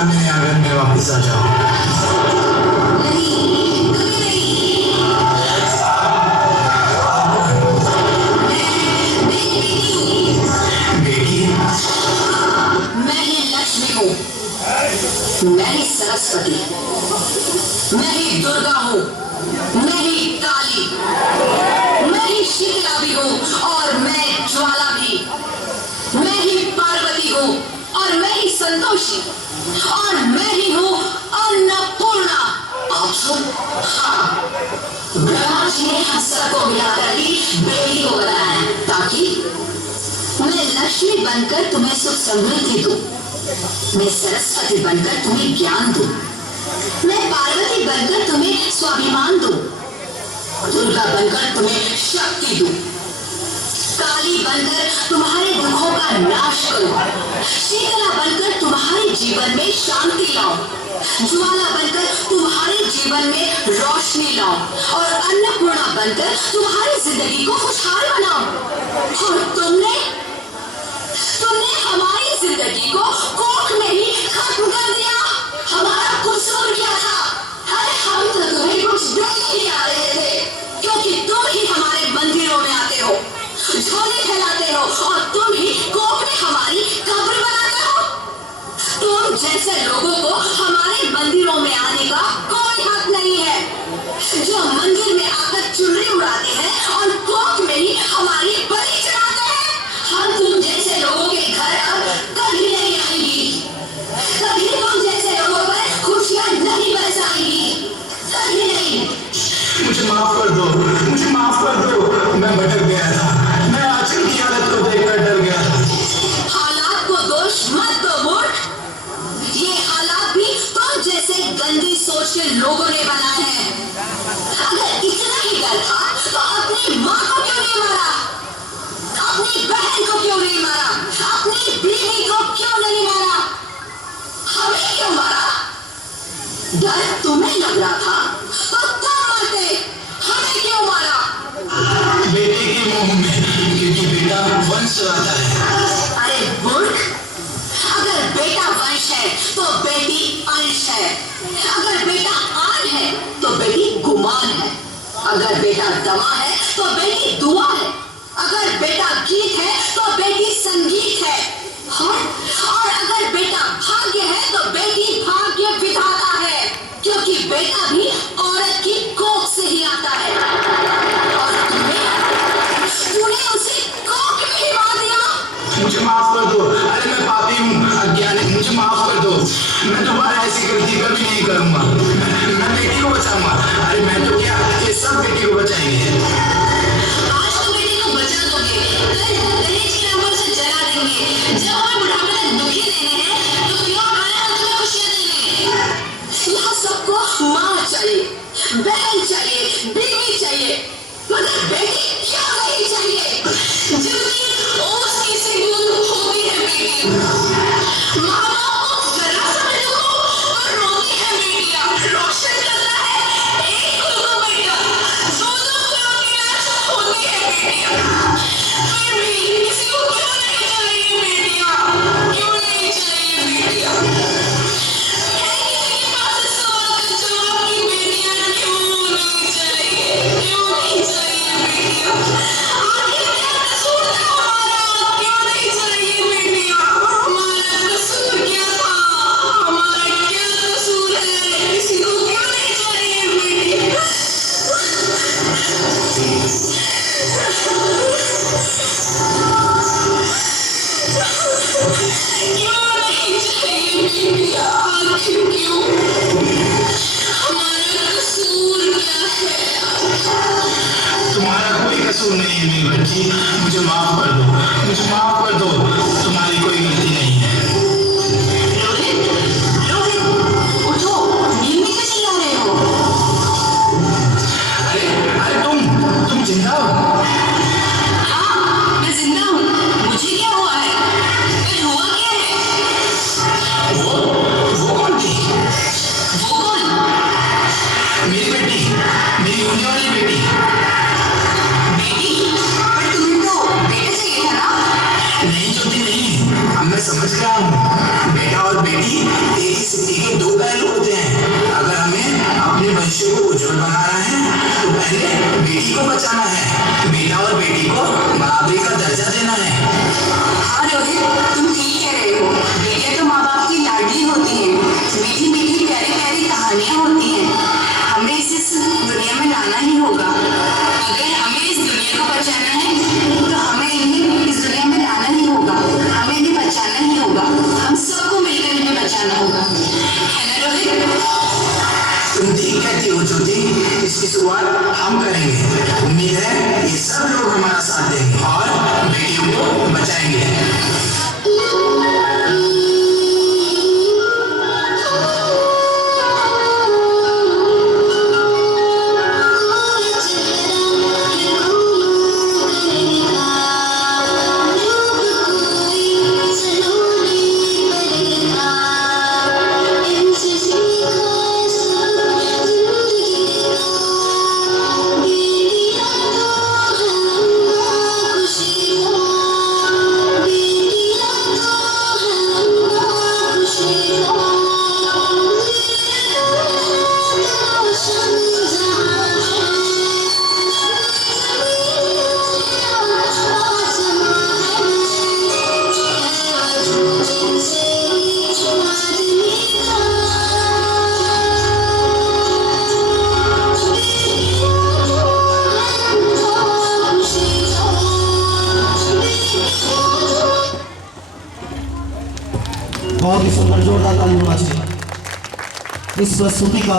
बार मेरे आंगन में वापस आ जाओ। नहीं, कभी नहीं। बेटी, मैं ही लक्ष्मी हूँ, मैं ही सरस्वती, मैं ही दुर्गा हूँ, मैं ही काली, मैं ही शीतला भी हूँ और मैं ज्वाला भी, मैं ही पार्वती हूँ और मैं ही संतोषी और मैं ही हूँ अन्नपूर्णा। आप सब, हाँ, ब्रह्मा जी ने हम सबको मिलाकर ही बेटी को बनाया है ताकि मैं लक्ष्मी बनकर तुम्हें सुख समृद्धि दूं, मैं सरस्वती बनकर तुम्हें ज्ञान दूं, मैं पार्वती बनकर तुम्हें स्वाभिमान दूं, दुर्गा बनकर तुम्हें शक्ति दूं, काली बनकर तुम्हारे दुखों का नाश करूं, शीतला बनकर तुम्हारे जीवन में शांति लाऊं, ज्वाला बनकर तुम्हारे जीवन में रोशनी लाऊं और अन्नपूर्णा बनकर तुम्हारी जिंदगी को खुशहाल बनाऊं। और तुमने हमारी जिंदगी को कोर्ट में ही खत्म कर दिया। हमारा कसूर क्या था? अरे हम तो तुम्हें कुछ देने ही आ रहे थे, क्योंकि तुम ही हमारे मंदिरों में आते हो, झोले फैलाते हो और तुम ही कोर्ट में हमारी कब्र बनाते हो। तुम जैसे लोगों को हमारे मंदिरों में आने का कोई हक नहीं है, जो मंदिर में आकर चुनरी उड़ाते हैं और कोर्ट में ही हमारी बलि चढ़ाते हैं। हम तुम जैसे लोगों के घर अब कभी नहीं आएंगी, कभी तुम जैसे लोगों पर खुशियां नहीं बरसाएंगी, कभी नहीं। मुझे माफ कर दो, मुझे माफ कर दो। मैं भटक गया था, मैं आजकल की हालत को देखकर डर गया था। हालात को दोष मत दो मूर्ख, ये हालात भी तुम जैसे गंदी सोच के लोगों ने बनाए हैं। अगर इतना ही डर था तो अपनी माँ को क्यों नहीं मारा, अपनी बहन को क्यों नहीं मारा, अपनी बीवी को क्यों नहीं मारा, हमें क्यों मारा? डर तुम्हें लग रहा था तो तुम मारते, हमें क्यों मारा? बेटे के मुंह में, क्योंकि बेटा वंश रहता है। अरे मूर्ख, अगर बेटा वंश है तो बेटी अंश है, अगर बेटा आन है तो बेटी गुमान है, अगर बेटा दमा है तो बेटी दुआ है, अगर बेटा गीत है तो बेटी संगीत है, और अगर बेटा भाग्य है तो बेटी भाग्य विधाता है, क्योंकि बेटा भी औरत की कोख से ही आता है। और तूने उसे कोख में ही मार दिया। मुझे माफ कर दो। अरे मैं पापी हूँ, अज्ञानी, मुझे माफ कर दो। मैं दोबारा ऐसी गलती कभी नहीं करूंगा। मैं बेटी को बचाऊंगा। अरे मैं तो क्या, ये सब बेटी को बचाएंगे। आज तो बेटी को बचा दोगे, कल दहेज के नाम पर उसे जला देंगे। जब हमें बुढ़ापे में दुखी देने हैं तो क्यों आए हम तुम्हें खुशियां देने? यहाँ सबको माँ चाहिए, बहन चाहिए, बीवी चाहिए, मगर बेटी क्यों नहीं चाहिए? जिंदगी उसकी से गुम होती है बेटी। माँ बाप को जरा सा भी दुख हो और रोती है बेटियाँ। रोशन करता है एक खुद को बेटा, दो खुदों की लाश होती है बेटियाँ। फिर भी किसी को क्यों नहीं चाहिए बेटियाँ? क्यों नहीं होगा, है ना रोहित? तुम ठीक कहती हो ज्योति, इसकी शुरुआत हम करेंगे। उम्मीद है ये सब लोग हमारा साथ देंगे और बेटियों को बचाएंगे। बहुत ही सुंदर जोरदार ताली होना चाहिए इस प्रस्तुति का